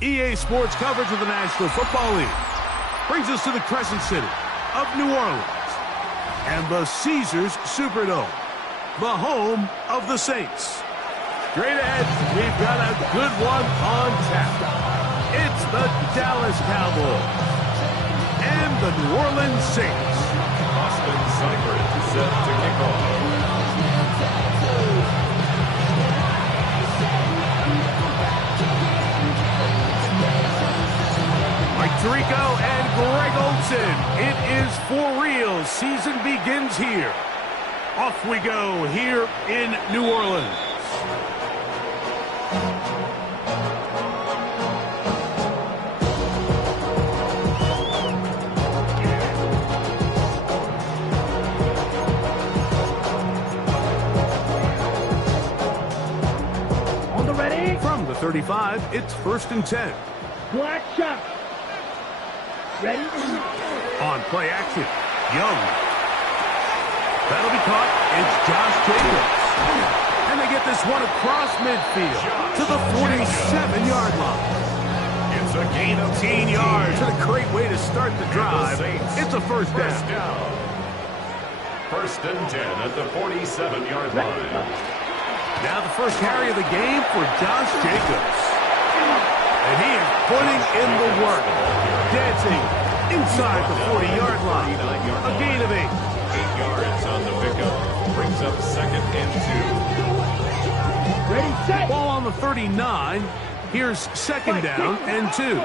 EA Sports coverage of the National Football League brings us to the Crescent City of New Orleans and the Caesars Superdome, the home of the Saints. Straight ahead, we've got a good one on tap. It's the Dallas Cowboys and the New Orleans Saints. Austin Seibert set to kick off. Mike Tirico and Greg Olsen. It is for real. Season begins here. Off we go here in New Orleans. On the ready. From the 35, it's 1st and 10. Black shot. Ready? On play action, Young. That'll be caught. It's Josh Jacobs. And they get this one across midfield to the 47-yard line. It's a gain of 18 yards. And a great way to start the drive. It's a first down. 1st and 10 at the 47-yard line. Now the first carry of the game for Josh Jacobs. And he is putting in the work. Dancing inside the 40-yard line. A gain of 8. 8 yards on the pickup. Brings up 2nd and 2. Ready, set. Ball on the 39. Here's 2nd down and 2.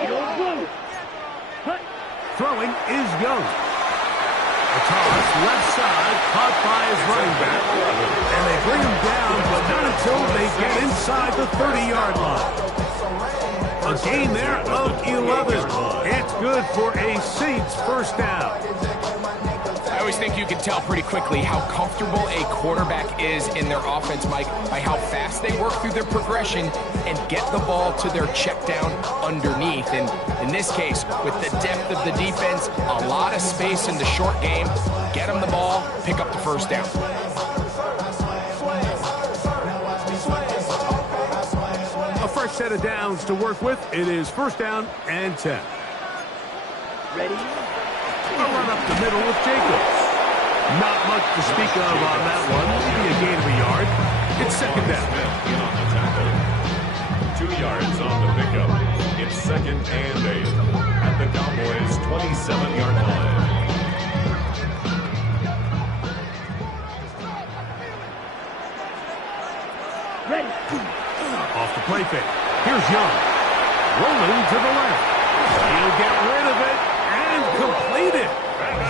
Throwing is Young. A toss left side, caught by his running back. And they bring him down, but not until they get inside the 30-yard line. A gain there of 11. It's good for a Saints first down. I always think you can tell pretty quickly how comfortable a quarterback is in their offense, Mike, by how fast they work through their progression and get the ball to their check down underneath. And in this case, with the depth of the defense, a lot of space in the short game, get them the ball, pick up the first down. A fresh set of downs to work with. It is 1st down and 10. Ready? A run up the middle with Jacobs. Not much to speak of on that one. Maybe a gain of a yard. It's 2nd down. In on the tackle. 2 yards on the pickup. It's 2nd and 8 at the Cowboys' 27-yard line. Ready. Off the play fake. Here's Young. Rolling to the left. He'll get rid of it and complete it.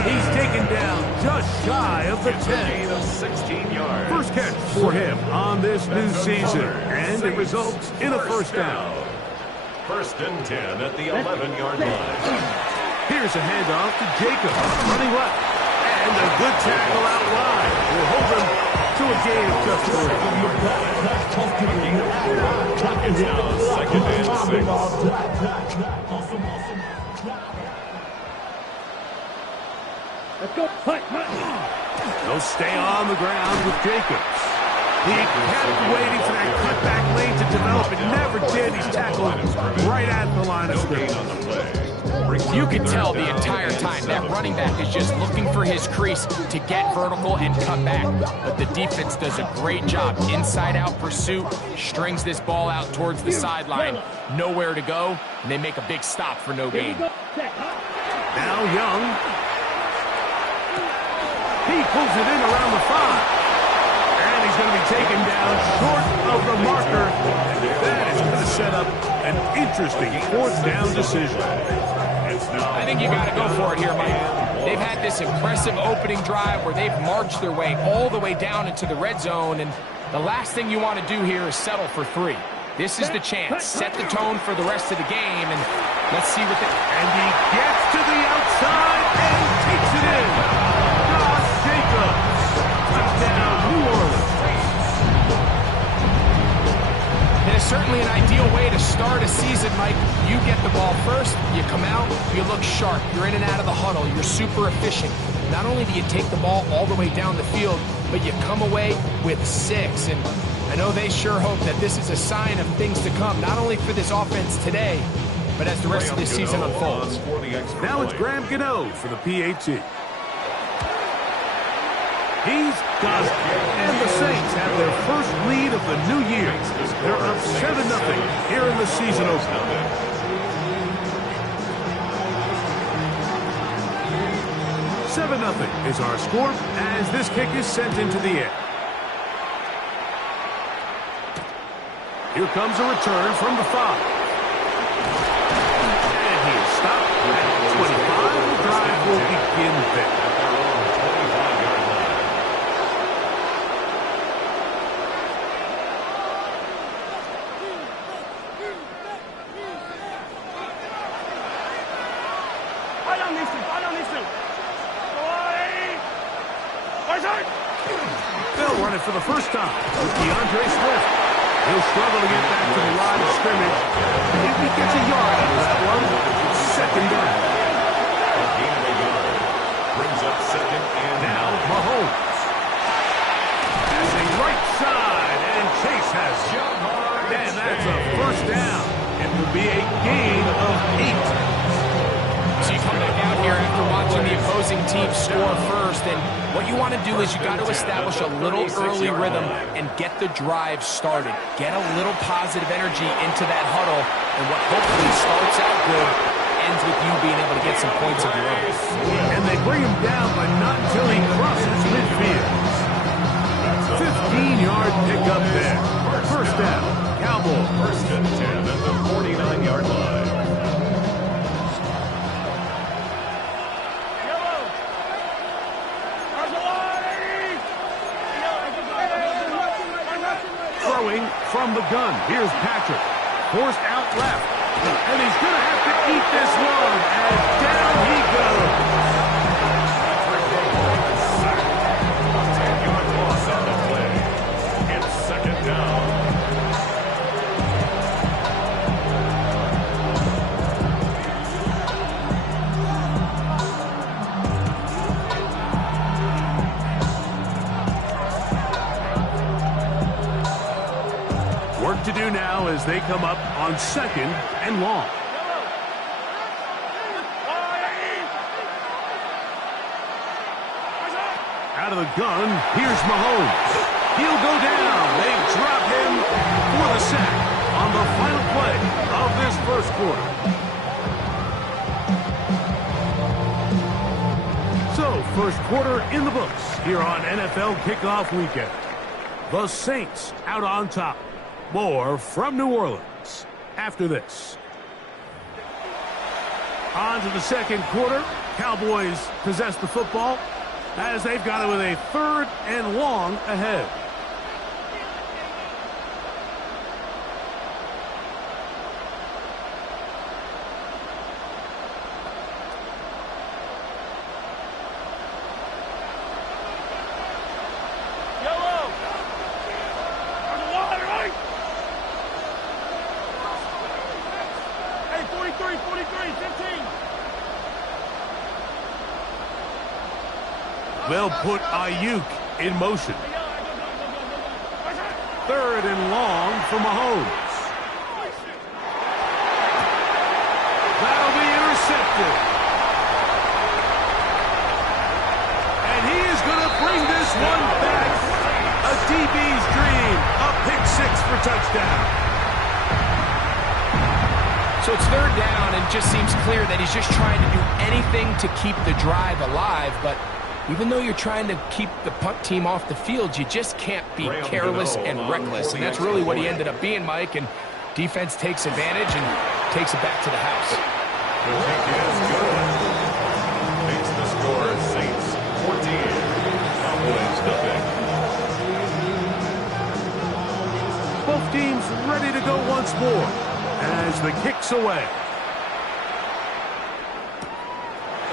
He's taken down just shy of the 10. Gain of 16 yards. First catch for him on this new season. And it results in a first down. 1st and 10 at the 11-yard line. Here's a handoff to Jacobs. Running left. And a good tackle out wide. Will hold him to a gain of just 3. It's now 2nd and 6. Let's go. They'll stay on the ground with Jacobs. He kept waiting for that cutback lane to develop. It never did. He's tackled right at the line of scrimmage. You can tell the entire time that running back is just looking for his crease to get vertical and cut back. But the defense does a great job. Inside-out pursuit, strings this ball out towards the sideline. Nowhere to go, and they make a big stop for no gain. Now Young. He pulls it in around the 5. And he's going to be taken down short of the marker. That is going to set up an interesting 4th down decision. I think you got to go for it here, Mike. They've had this impressive opening drive where they've marched their way all the way down into the red zone, and the last thing you want to do here is settle for 3. This is the chance. Set the tone for the rest of the game, and let's see what And he gets to the outside and takes it in. Josh Jacobs. Touchdown, New Orleans. It is certainly an ideal way to start a season, Mike. You get the ball first, you come out, you look sharp, you're in and out of the huddle, you're super efficient. Not only do you take the ball all the way down the field, but you come away with 6. And I know they sure hope that this is a sign of things to come, not only for this offense today, but as the rest of this season unfolds. Now it's Graham Gano for the PAT. He's got it. And the Saints have their first lead of the new year. They're up 7-0 here in the season opener. 7-0 is our score as this kick is sent into the air. Here comes a return from the 5. And he is stopped at 25. The drive will begin there. They'll run it for the first time with DeAndre Swift. He'll struggle to get back to the line of scrimmage. If he gets a yard out of that one, second down. A gain of a yard brings up second and Now Mahomes. Passing right side, and Chase has it. And that's a first down. It will be a gain of 8. So you come back out here after watching the opposing team score first, and what you want to do is you got to establish a little early rhythm and get the drive started. Get a little positive energy into that huddle, and what hopefully starts out good ends with you being able to get some points of your own. And they bring him down, but not until he crosses midfield. 15-yard pickup there. First down, Cowboys. First and 10 at the 49-yard line. Throwing from the gun. Here's Patrick. Forced out left. And he's going to have to eat this one. And down he goes. 10-yard loss on the play. It's second down. Work to do now as they come up on second and long. Out of the gun, here's Mahomes. He'll go down. They drop him for the sack on the final play of this first quarter. So, first quarter in the books here on NFL Kickoff Weekend. The Saints out on top. More from New Orleans after this. On to the second quarter. Cowboys possess the football as they've got it with a third and long ahead. They'll put Ayuk in motion. Third and long for Mahomes. That'll be intercepted. And he is going to bring this one back. A DB's dream. A pick six for touchdown. So it's third down, and it just seems clear that he's just trying to do anything to keep the drive alive, but even though you're trying to keep the punt team off the field, you just can't be careless and reckless. And that's really what he ended up being, Mike. And defense takes advantage and takes it back to the house. The kick is good. Makes the score Saints 14. Cowboys nothing. Both teams ready to go once more as the kick's away.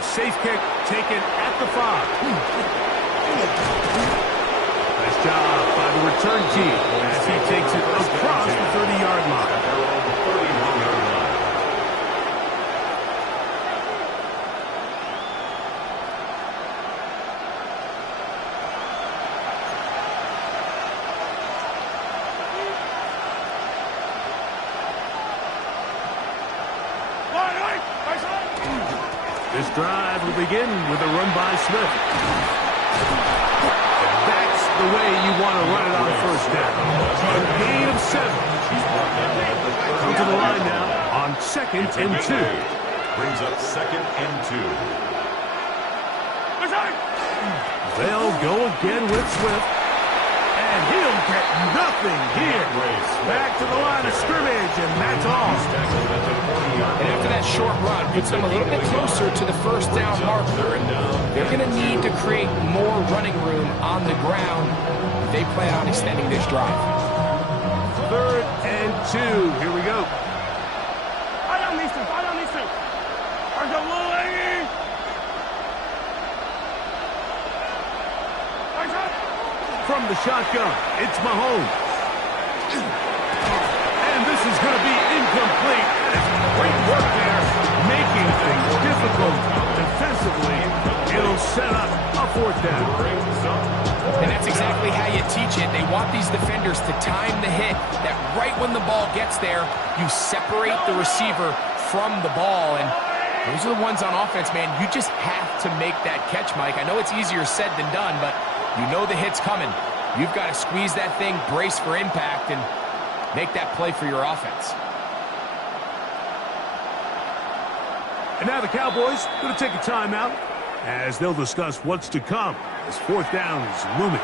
Safe kick taken at the 5. Nice job by the return team as he takes it across the 30-yard line. This drive will begin with a run by Smith. And that's the way you want to run it on first down. A gain of 7. Come to the line now on 2nd and 2. Brings up 2nd and 2. They'll go again with Swift. And he'll get nothing here. Back to the line of scrimmage, and that's all. And after that short run, puts them a little bit closer to the first down marker. They're going to need to create more running room on the ground if they plan on extending this drive. 3rd and 2. Here we go. From the shotgun, it's Mahomes. And this is going to be incomplete. Great work there, making things difficult defensively. It'll set up a 4th down. And that's exactly how you teach it. They want these defenders to time the hit, that right when the ball gets there, you separate the receiver from the ball. And those are the ones on offense, man. You just have to make that catch, Mike. I know it's easier said than done, but you know the hit's coming. You've got to squeeze that thing, brace for impact, and make that play for your offense. And now the Cowboys going to take a timeout as they'll discuss what's to come as 4th down is looming.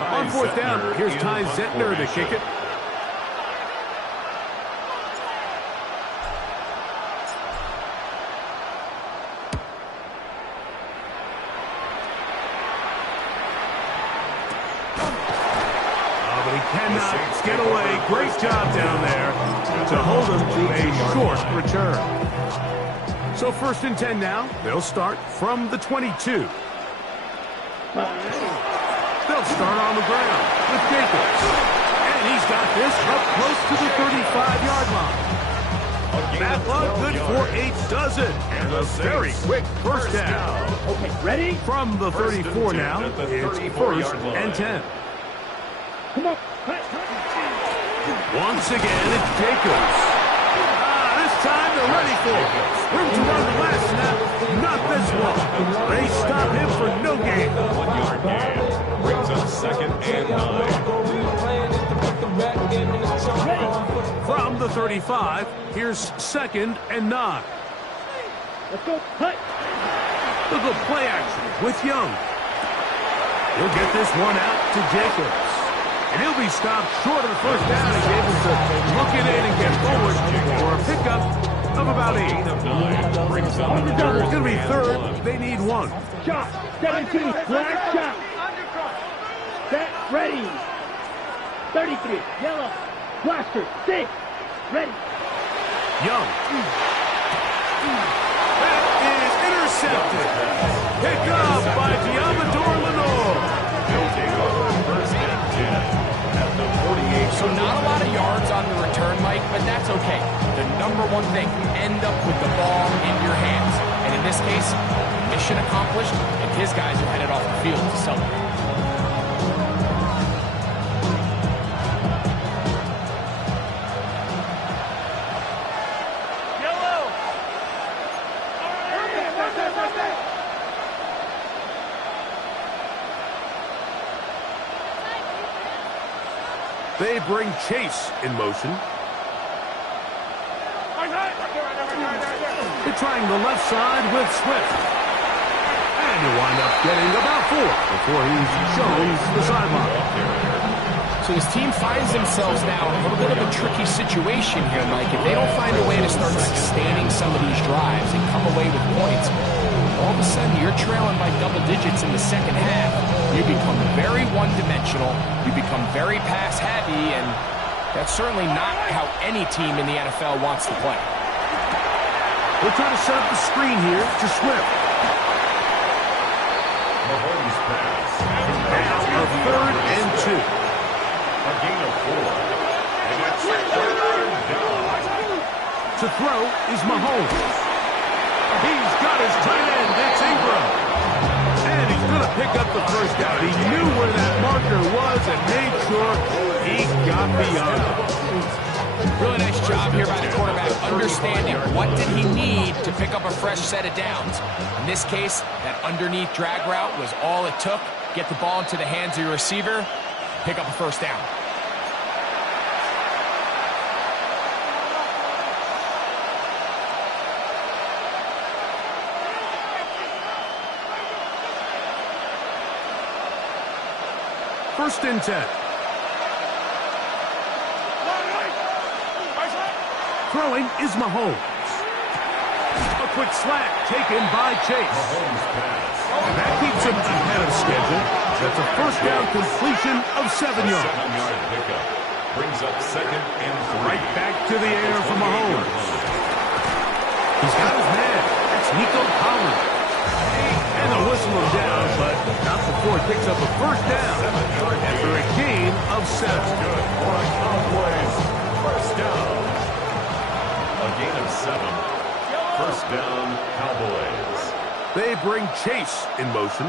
On 4th down, here's Ty Zentner to kick it. Cannot get away. Great job down there to hold him to a short return. So 1st and 10 now. They'll start from the 22. They'll start on the ground with Jacobs. And he's got this up close to the 35-yard line. That one good for 8 does it. And a very quick first down. Okay, ready? From the 34 now, it's 1st and 10. Come on. Once again, it's Jacobs. This time they're ready for it. Room to run the last snap. Not this one. They stop him for no gain. 1-yard gain. Brings up 2nd and 9. From the 35, here's 2nd and 9. Let's go. Cut. Look at play action with Young. He'll get this one out to Jacobs. And he'll be stopped short of the first down and able to look it in and get forward for a pickup of about 8. Brings up It's going to be 3rd. They need 1. Shot. 17. Black shot. Set. Ready. 33. Yellow. Blaster. 6. Ready. Young. That is intercepted. Pick up by Diamador Lenore. So not a lot of yards on the return, Mike, but that's okay. The number one thing, end up with the ball in your hands. And in this case, mission accomplished, and his guys are headed off the field to celebrate. They bring Chase in motion. They're trying the left side with Swift. And he'll wind up getting about 4 before he's shown the sideline. So this team finds themselves now in a little bit of a tricky situation here, Mike. If they don't find a way to start sustaining some of these drives and come away with points, all of a sudden you're trailing by double digits in the second half. You become very one-dimensional. You become very pass-heavy, and that's certainly not how any team in the NFL wants to play. They'll try to set up the screen here to Swift. Mahomes pass. Now a 3rd and 2. A gain of 4. And it's 3rd down. To throw is Mahomes. He's got his tight end. It's Ingram. And he's going to pick up the first down. He knew where that marker was and made sure he got beyond it. Really nice job here by the quarterback, understanding what did he need to pick up a fresh set of downs. In this case, that underneath drag route was all it took. Get the ball into the hands of your receiver, pick up a first down. First and 10. Throwing is Mahomes. A quick slant taken by Chase. And that keeps him ahead of schedule. That's a first down completion of 7 yards. 7-yard pickup. Brings up second and 3. Right back to the air for Mahomes. He's got his man. That's Nico Collins. And they'll whistle him down, but not before he picks up a first down after a gain of 7. Good for a Cowboys first down. A gain of 7. First down, Cowboys. They bring Chase in motion.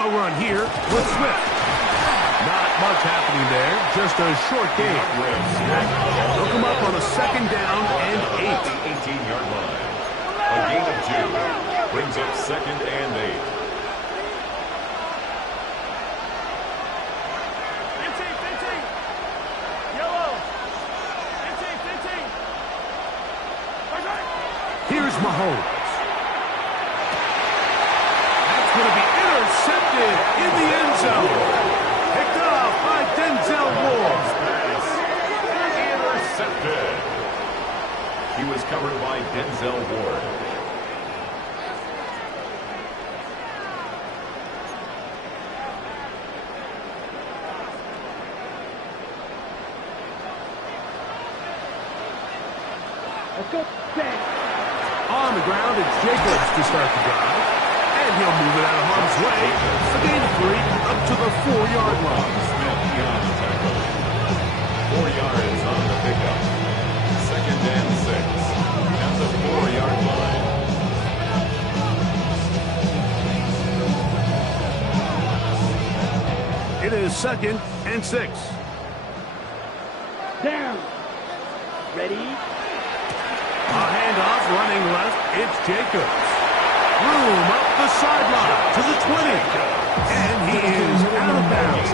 A run here with Smith. Not much happening there, just a short game. They'll come up on a second down and 8. 18-yard line. A gain of 2. Brings up second and 8. Here's Mahomes. That's going to be intercepted in the end zone. Picked off by Denzel Ward. Intercepted. He was covered by Denzel Ward. Let's go. On the ground, it's Jacobs to start the drive. And he'll move it out of harm's way. A gain of 3 up to the 4-yard line. Smith beyond the tackle. 4 yards on the pickup. Second and 6. At the 4-yard line. It is second and 6. Down. Ready? A handoff running left. It's Jacobs. Room up the sideline to the 20. And he is out of bounds.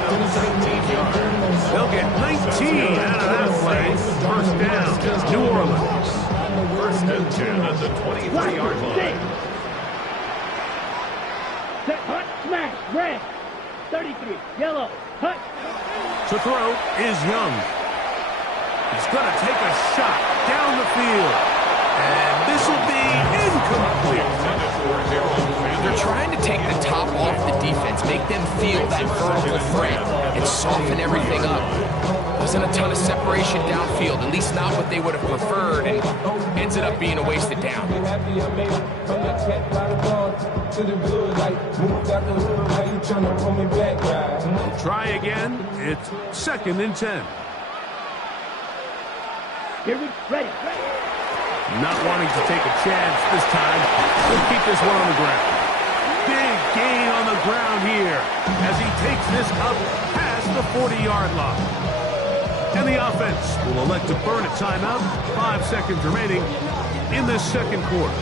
19 yards. They'll get 19 out of that play. First down, New Orleans. First and 10 at the 23-yard line. Set, hut, smash, red. 33, yellow, hut. To throw is Young. He's going to take a shot down the field. And this will be incomplete. They're trying to take the top off the defense, make them feel that vertical threat, and soften everything up. Wasn't a ton of separation downfield, at least not what they would have preferred, and ended up being a wasted down. Try again. It's second and 10. Here we ready. Not wanting to take a chance this time. We'll keep this one on the ground. Big gain on the ground here as he takes this up past the 40-yard line. And the offense will elect to burn a timeout. 5 seconds remaining in this second quarter.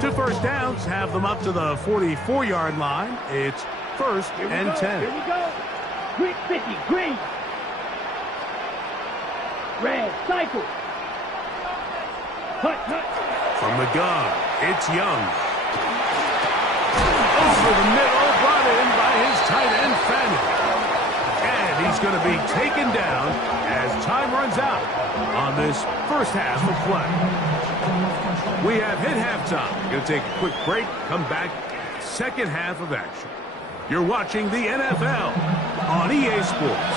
Two first downs have them up to the 44-yard line. It's first and 10. Here we go. Quick 50, green. Red, cycle. Hut, hut. From the gun, it's Young. Over the middle, brought in by his tight end, Fanning. And he's going to be taken down as time runs out on this first half of play. We have hit halftime. Going to take a quick break, come back, second half of action. You're watching the NFL on EA Sports.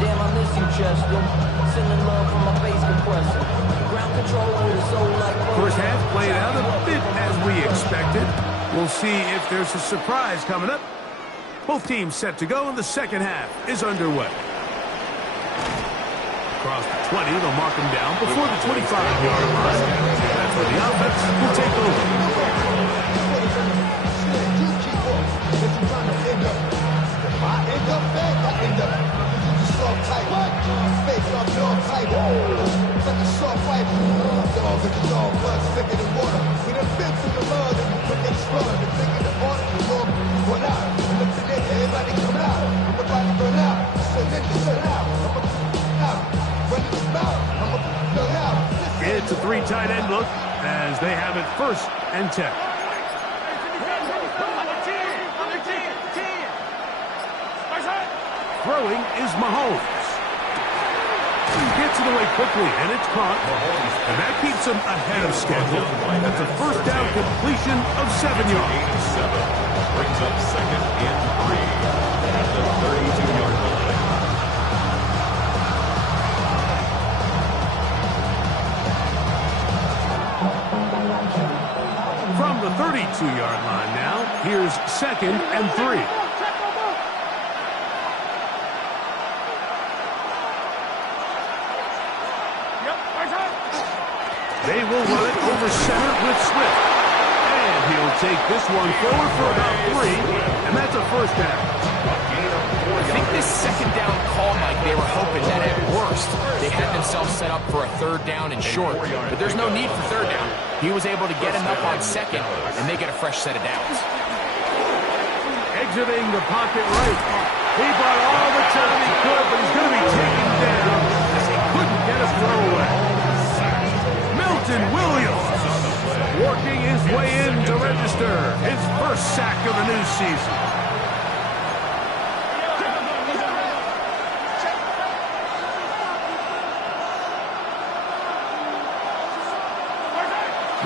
Damn, I miss you, Chester. Sending love from my face compressor. Ground control with a We'll see if there's a surprise coming up. Both teams set to go, and the second half is underway. Across the 20, they'll mark him down before the 25-yard line. That's where the offense will take over. It's a three tight end look as they have it 1st and 10. Throwing is Mahomes. He gets it away quickly, and it's caught. And that keeps him ahead of schedule. That's a first down completion of 7 yards. 7 brings up 2nd and 3 at the 32-yard line. From the 32-yard line now, here's 2nd and 3. They will run it over center with Swift. And he'll take this one forward for about 3, and that's a first down. I think this second down call, Mike, they were hoping that at worst they had themselves set up for a 3rd down and short. But there's no need for 3rd down. He was able to get enough on 2nd, and they get a fresh set of downs. Exiting the pocket right. He bought all the time he could, but he's going to be taken down as he couldn't get a throw away. Milton Williams working his way in to register his 1st sack of the new season.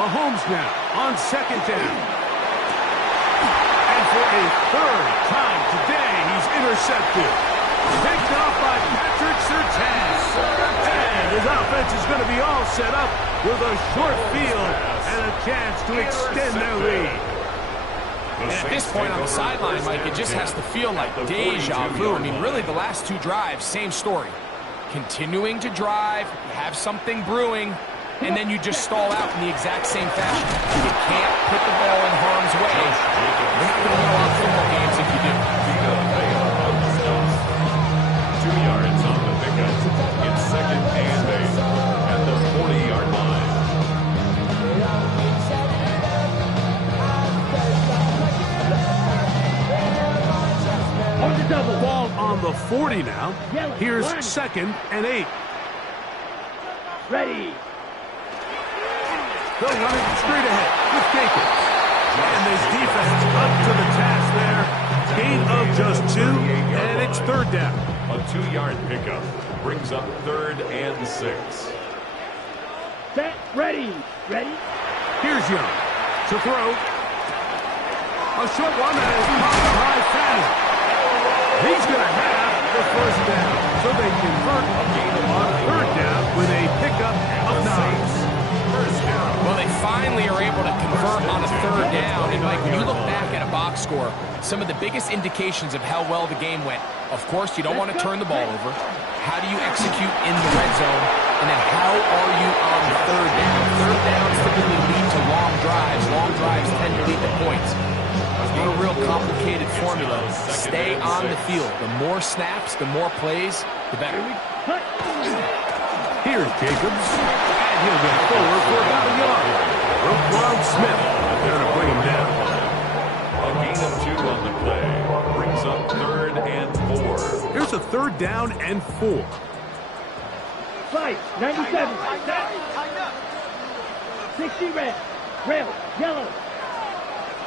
Mahomes now on 2nd down. And for a 3rd time today, he's intercepted. Picked off by Patrick Surtain. And his offense is going to be all set up with a short field and a chance to extend their lead. And at this point on the sideline, Mike, it just has to feel like deja vu. I mean, really, the last 2 drives, same story. Continuing to drive, have something brewing, and then you just stall out in the exact same fashion. You can't put the ball in harm's way. You're not going to win a lot of football games if you do. 2 yards on the pickup. It's 2nd and 8 at the 40-yard line. On the double. Ball on the 40 now. Here's 2nd and 8. Ready. They'll run it straight ahead with Jacobs. And this defense up to the task there. Gain of just 2, and it's 3rd down. A 2-yard pickup brings up 3rd and 6. Set. Ready. Ready. Here's Young to throw. A short one that is popped by Fanning. He's going to have the 1st down. So they convert on 3rd down with a pickup of 9. Well, they finally are able to convert on a 3rd down. And, Mike, when you look back at a box score, some of the biggest indications of how well the game went, of course, you don't want to turn the ball over. How do you execute in the red zone? And then how are you on the 3rd down? 3rd downs typically lead to long drives. Long drives tend to lead to points. It's not a real complicated formula. Stay on the field. The more snaps, the more plays, the better. Here's Jacobs. And he'll get forward for about a yard. Roquan Smith there to bring him down. A gain of 2 on the play brings up 3rd and 4. Here's a 3rd down and 4. Fight. 97. 60 red. Rail. Yellow.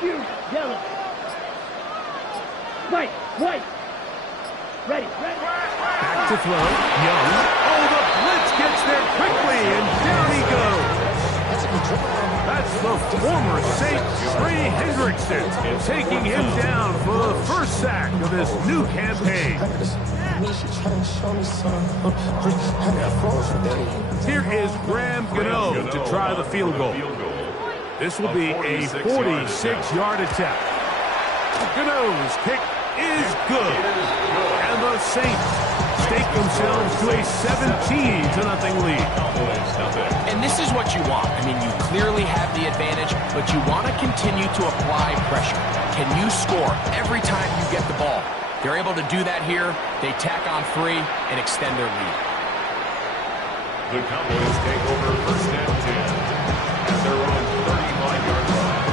Huge. Yellow. White. White. Ready. Ready. Back to throw. Young. Oh, the blitz gets there quickly, and down he goes. That's the former Saint Trey Hendrickson taking him down for the 1st sack of this new campaign. Here is Graham Gano to try the field goal. This will be a 46-yard attempt. Gano's kick is good. And the Saints stake themselves to a 17-0 lead. And this is what you want. I mean, you clearly have the advantage, but you want to continue to apply pressure. Can you score every time you get the ball? They're able to do that here. They tack on 3 and extend their lead. The Cowboys take over first down 10 at their own 35-yard line.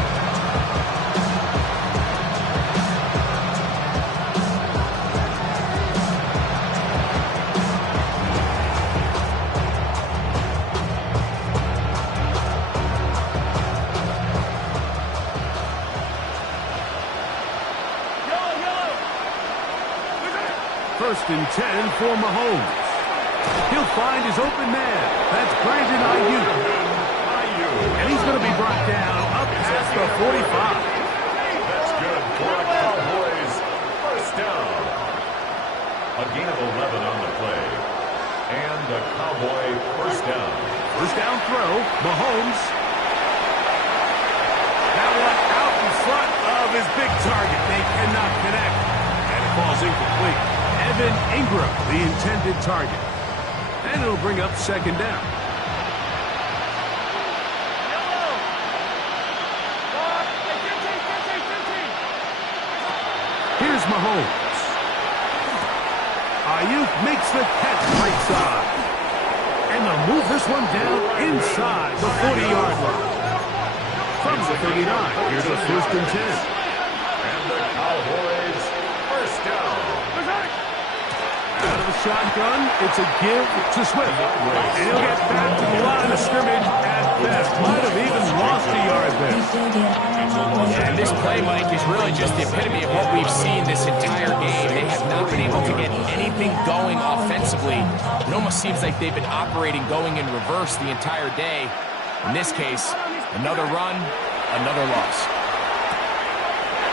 First and 10 for Mahomes. He'll find his open man. That's Brandon Ayuk. And he's going to be brought down up past the 45. That's good for a Cowboys first down. A gain of 11 on the play. And a Cowboy first down. First down throw, Mahomes. That one out in front of his big target. They cannot connect. And it falls incomplete. Evan Ingram, the intended target. And it'll bring up second down. Here's Mahomes. Ayuk makes the catch right side. And they'll move this one down inside the 40-yard line. From the 39, here's a first and 10. And the Cowboys first down. Out of the shotgun, it's a give to Swift. And he'll get back to the line of scrimmage at best. Might have even lost a yard there. And this play, Mike, is really just the epitome of what we've seen this entire game. They have not been able to get anything going offensively. It almost seems like they've been operating going in reverse the entire day. In this case, another run, another loss.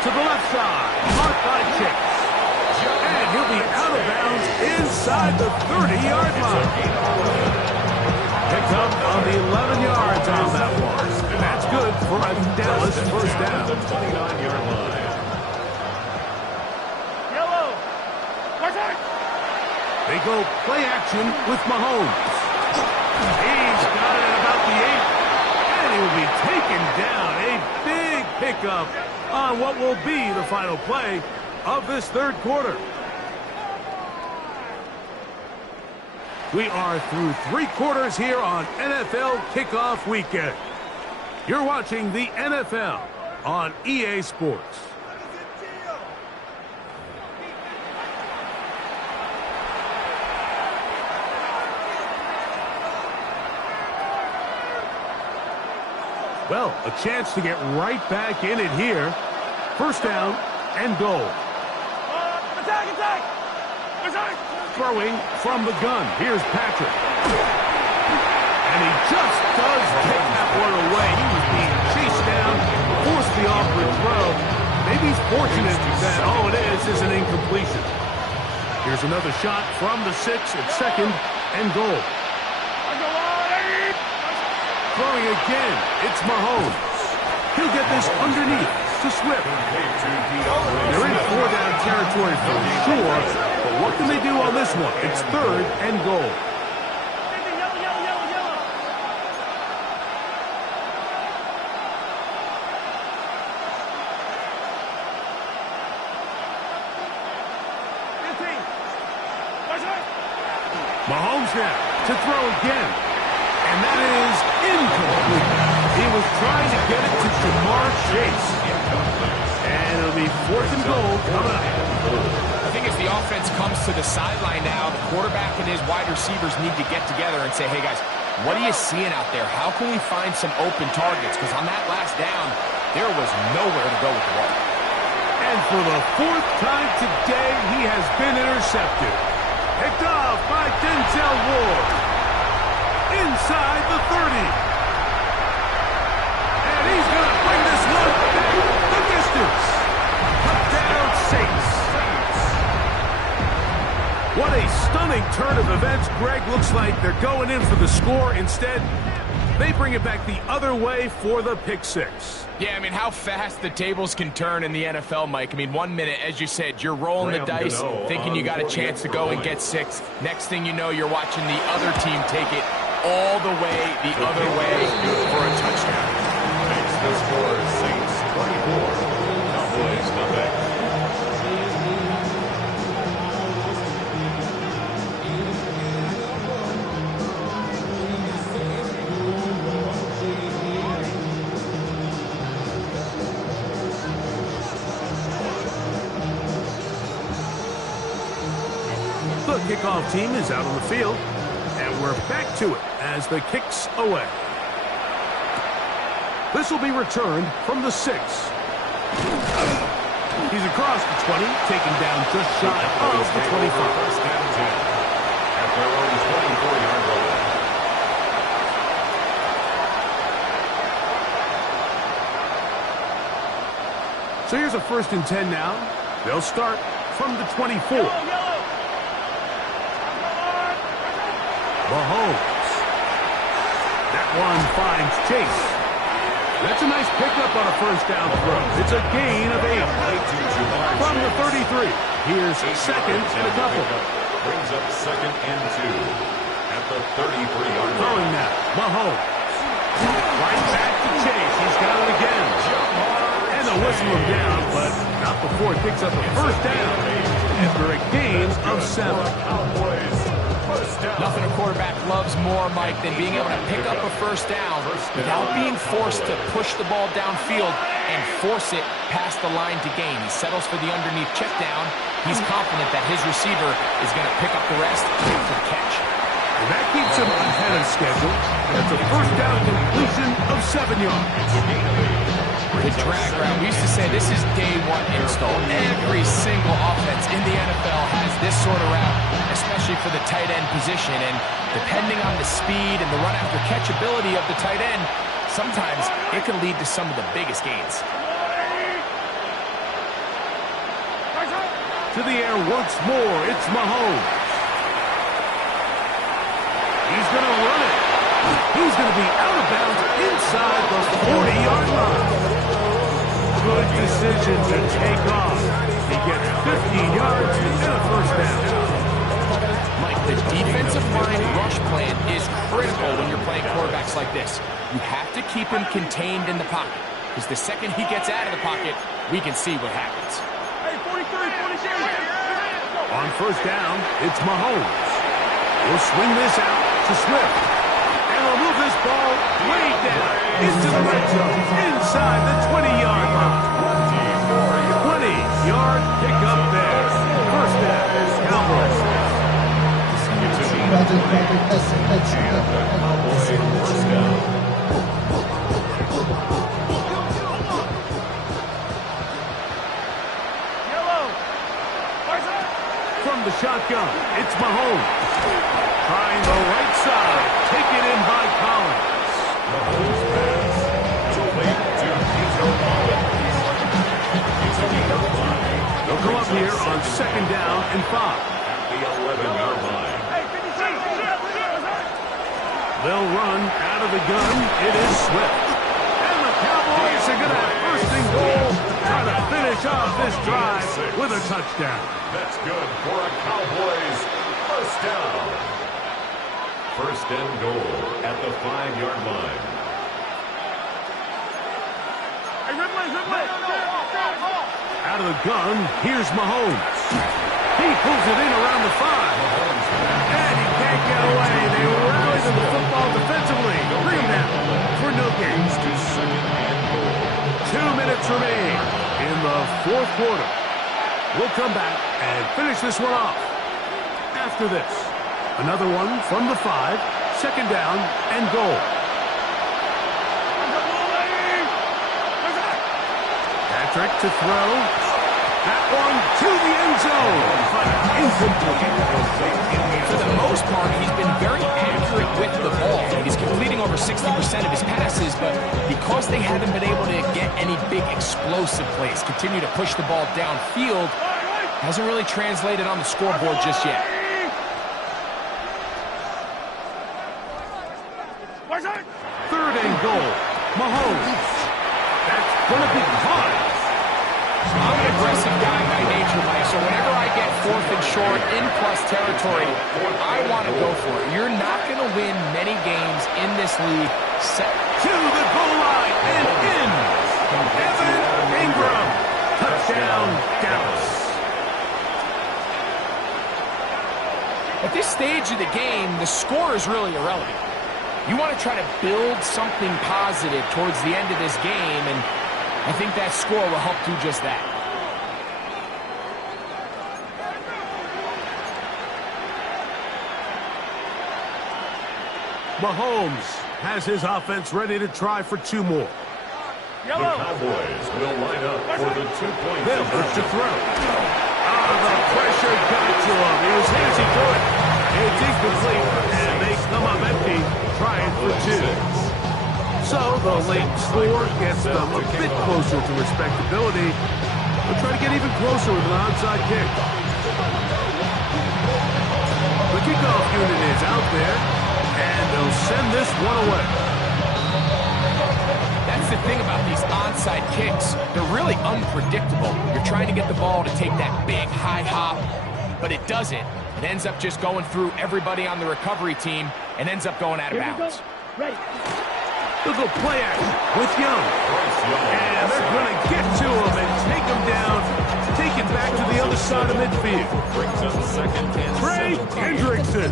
To the left side, marked by Chase. And he'll be out of bounds inside the 30-yard line. Picked up on the 11 yards on that one. And that's good for a Dallas first down. The 29-yard line. Yellow. They go play action with Mahomes. He's got it at about the 8. And he will be taken down. A big pickup on what will be the final play of this third quarter. We are through 3 quarters here on NFL Kickoff Weekend. You're watching the NFL on EA Sports. Well, a chance to get right back in it here. First down and goal. Attack! Throwing from the gun. Here's Patrick. And he just does take that one away. He was being chased down, forced the awkward throw. Maybe he's fortunate that all it is an incompletion. Here's another shot from the 6 at second and goal. Throwing again. It's Mahomes. He'll get this underneath to Swift. They're in 4-down territory for sure, but what can they do on this one? It's third and goal. Mahomes now to throw again, and that is incomplete. He was trying to get it to Jamar Chase. And it'll be fourth and goal coming up. I think as the offense comes to the sideline now, the quarterback and his wide receivers need to get together and say, hey, guys, what are you seeing out there? How can we find some open targets? Because on that last down, there was nowhere to go with the ball. And for the 4th time today, he has been intercepted. Picked off by Denzel Ward. Inside the 30. And he's going to bring this one back the distance. Touchdown Saints. What a stunning turn of events. Greg, looks like they're going in for the score. Instead, They bring it back the other way for the pick six. Yeah, I mean, how fast the tables can turn in the NFL, Mike. I mean, 1 minute, as you said, you're rolling the dice, thinking you got a chance to go and get 6. Next thing you know, you're watching the other team take it all the way the other way for a touchdown. Makes the score Saints 24, Cowboys nothing. The kickoff team is out on the field, and we're back to it as the kick's away. This will be returned from the 6. He's across the 20, taken down just shy of the 25. First down 10 at their own 24-yard line. So here's a 1st and 10 now. They'll start from the 24. Mahomes. That one finds Chase. That's a nice pickup on a 1st down throw. It's a gain of 8. From the 33, here's 2nd and a couple. Brings up 2nd and 2 at the 33-yard line. Throwing now, Mahomes. Right back to Chase. He's got it again. And they'll whistle him down, but not before it picks up a 1st down after a gain of 7. Nothing a quarterback loves more, Mike, than being able to pick up a 1st down without being forced to push the ball downfield and force it past the line to gain. He settles for the underneath check down. He's confident that his receiver is going to pick up the rest for the catch. And that keeps him ahead of schedule. That's a 1st down completion of 7 yards. The drag route, we used to say this is day 1 install. Every single offense in the NFL has this sort of route, especially for the tight end position. And depending on the speed and the run after catch ability of the tight end, sometimes it can lead to some of the biggest gains. To the air once more, it's Mahomes. He's going to run it. He's going to be out of bounds inside the 40-yard line. Good decision to take off. He gets 15 yards and a 1st down. Mike, the defensive line rush plan is critical when you're playing quarterbacks like this. You have to keep him contained in the pocket, because the second he gets out of the pocket, we can see what happens. Hey, 43, 46. On 1st down, it's Mahomes. We'll swing this out to Swift. And we'll move this ball way down into the red zone, inside the 20-yard line. 20-yard pickup there. 1st down, Cowboys. From the shotgun, it's Mahomes. Trying the right side. Take it in by Collins. Mahomes pass to late to Peter Collins. They'll come up here on 2nd down and 5. At the 11-yard line. They'll run out of the gun. It is Swift. And the Cowboys are going to have 1st and goal, trying to finish off this drive with a touchdown. That's good for a Cowboys 1st down. 1st and goal at the 5-yard line. Out of the gun, here's Mahomes. He pulls it in around the 5. And he can't get away. They rally to the football defensively. Bring him down for no gains. 2 minutes remain in the 4th quarter. We'll come back and finish this one off. After this, another one from the 5, 2nd down and goal. Patrick to throw. That one to the end zone. But incomplete. For the most part, he's been very accurate with the ball. He's completing over 60% of his passes, but because they haven't been able to get any big explosive plays, continue to push the ball downfield, hasn't really translated on the scoreboard just yet. Third and goal. Mahomes. That's going to be caught. I'm an aggressive guy by nature, Mike, so whenever I get fourth and short in plus territory, I want to go for it. You're not going to win many games in this league. Set to the goal line and in. Evan Ingram. Touchdown, Dallas. At this stage of the game, the score is really irrelevant. You want to try to build something positive towards the end of this game, and I think that score will help do just that. Mahomes has his offense ready to try for 2 more. The Cowboys will line up for the 2-point They'll push to throw. The pressure got to him. He was handsy through it. It's incomplete, and they come up empty, trying for 2. So the late score gets them a bit closer to respectability. They'll try to get even closer with an onside kick. The kickoff unit is out there, and they'll send this one away. That's the thing about these onside kicks. They're really unpredictable. You're trying to get the ball to take that big high hop, but it doesn't. It ends up just going through everybody on the recovery team and ends up going out of bounds. Ready. Look at play action with Young. And they're going to get to him and take him down, take it back to the other side of midfield. Trey Hendrickson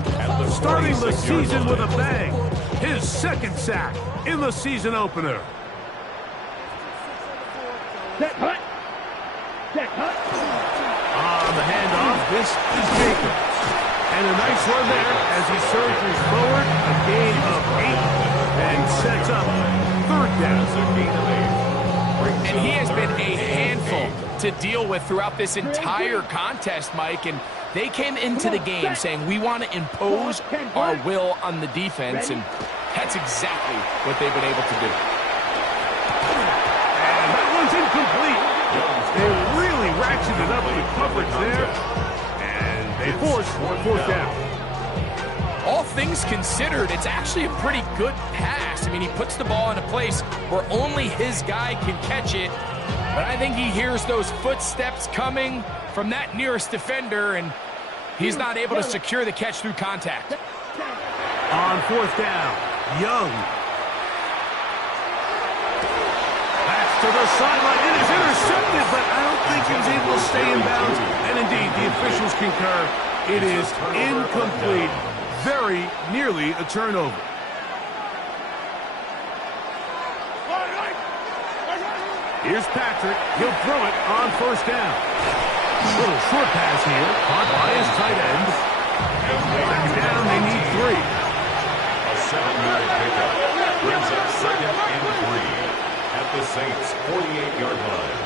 starting the season with a bang. His 2nd sack in the season opener. Set hut. Set hut. On the handoff, this is Jacobs. And a nice run there as he surges forward, a gain of 8, and sets up 3rd down. And he has been a handful to deal with throughout this entire contest, Mike, and they came into the game saying we want to impose our will on the defense, and that's exactly what they've been able to do. And that one's incomplete. They really ratcheted up the coverage there, and they forced 4th down. All things considered, it's actually a pretty good pass. I mean, he puts the ball in a place where only his guy can catch it, but I think he hears those footsteps coming from that nearest defender, and he's not able to secure the catch through contact. On 4th down, Young. That's to the sideline. It is intercepted, but I don't think he was able to stay in bounds. And indeed, the officials concur. It is incomplete. Very nearly a turnover. Here's Patrick. He'll throw it on 1st down. Little short pass here, caught by his tight end. 2nd down, they need 3. A 7-yard pickup brings up 2nd and 3 at the Saints' 48-yard line.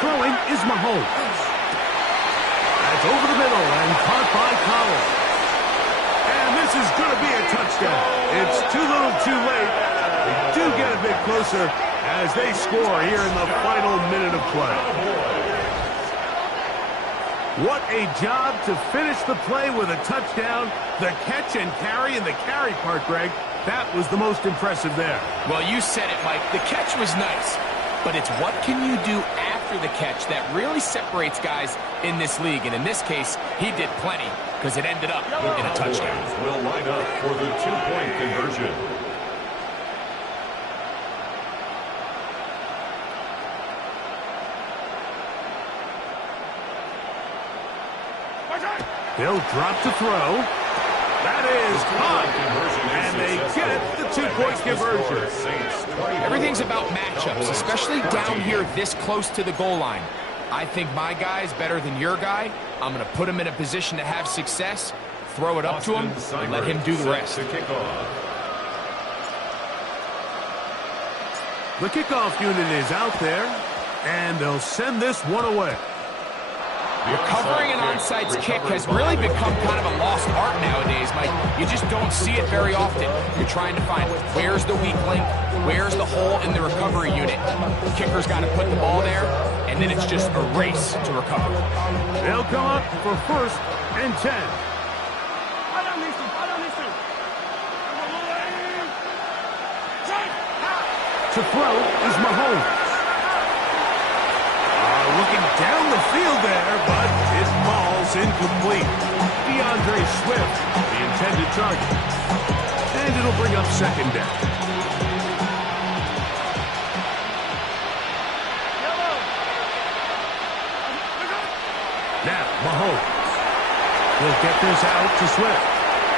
Throwing is Mahomes. That's over the middle and caught by Collins. And this is going to be a touchdown. It's too little too late. They do get a bit closer as they score here in the final minute of play. What a job to finish the play with a touchdown. The catch and carry, and the carry part, Greg, that was the most impressive there. Well, you said it, Mike. The catch was nice, but it's what can you do after the catch that really separates guys in this league. And in this case, he did plenty because it ended up in a touchdown. Will line up for the 2-point conversion. They'll drop to throw. That is caught. And they get the 2-point conversion. Everything's about matchups, especially down here this close to the goal line. I think my guy's better than your guy. I'm going to put him in a position to have success, throw it up to him, and let him do the rest. The kickoff unit is out there, and they'll send this one away. Recovering an onside kick has really become kind of a lost art nowadays, Mike. You just don't see it very often. You're trying to find where's the weak link, where's the hole in the recovery unit. The kicker's got to put the ball there, and then it's just a race to recover. They'll come up for 1st and 10. To throw is Mahomes. Looking down the field there, but his ball's incomplete. DeAndre Swift, the intended target. And it'll bring up second down. Now, Mahomes. He'll get this out to Swift.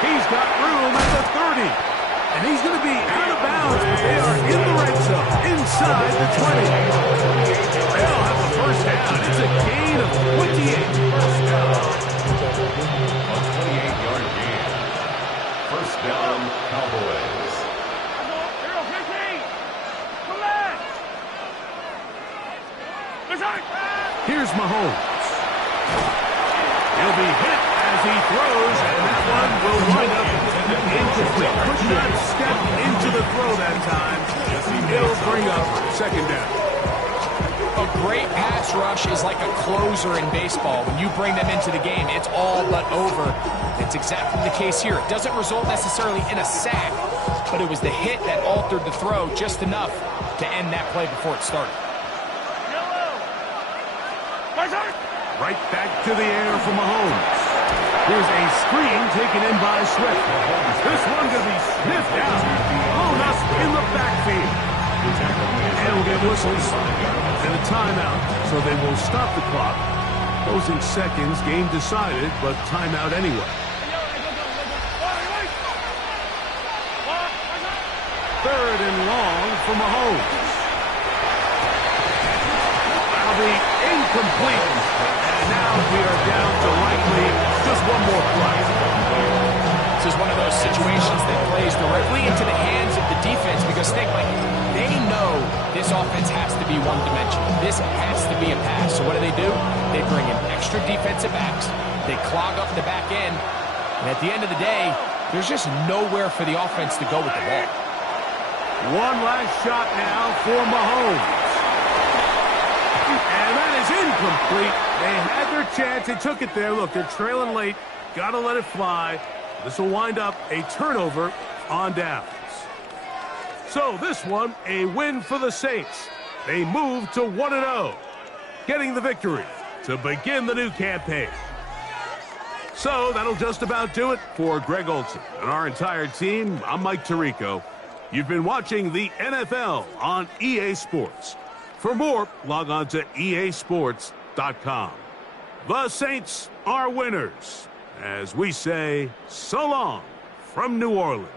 He's got room at the 30. And he's going to be out of bounds, but they are in the red zone, inside the 20. They'll have the first down. It's a gain of 28. First down. A 28-yard gain. First down, Cowboys. Here's Mahomes. He'll be hit as he throws, and that one will wind up incomplete. Could not step into the throw that time. It'll bring up second down. A great pass rush is like a closer in baseball. When you bring them into the game, it's all but over. It's exactly the case here. It doesn't result necessarily in a sack, but it was the hit that altered the throw just enough to end that play before it started. Right back to the air for Mahomes. Here's a screen taken in by Swift. This one going to be sniffed out. Blown up in the backfield. And we'll get whistles and a timeout, so they will stop the clock. Closing seconds, game decided, but timeout anyway. Third and long for Mahomes. That'll be incomplete. And now we are down to likely just one more play. This is one of those situations that plays directly into the hands of the defense because think like they know this offense has to be one-dimensional. This has to be a pass. So what do? They bring in extra defensive backs. They clog up the back end. And at the end of the day, there's just nowhere for the offense to go with the ball. One last shot now for Mahomes. And that is incomplete. They had their chance. They took it there. Look, they're trailing late. Got to let it fly. This will wind up a turnover on downs. So this one, a win for the Saints. They move to 1-0, getting the victory to begin the new campaign. So that'll just about do it for Greg Olsen and our entire team. I'm Mike Tirico. You've been watching the NFL on EA Sports. For more, log on to easports.com. The Saints are winners, as we say so long from New Orleans.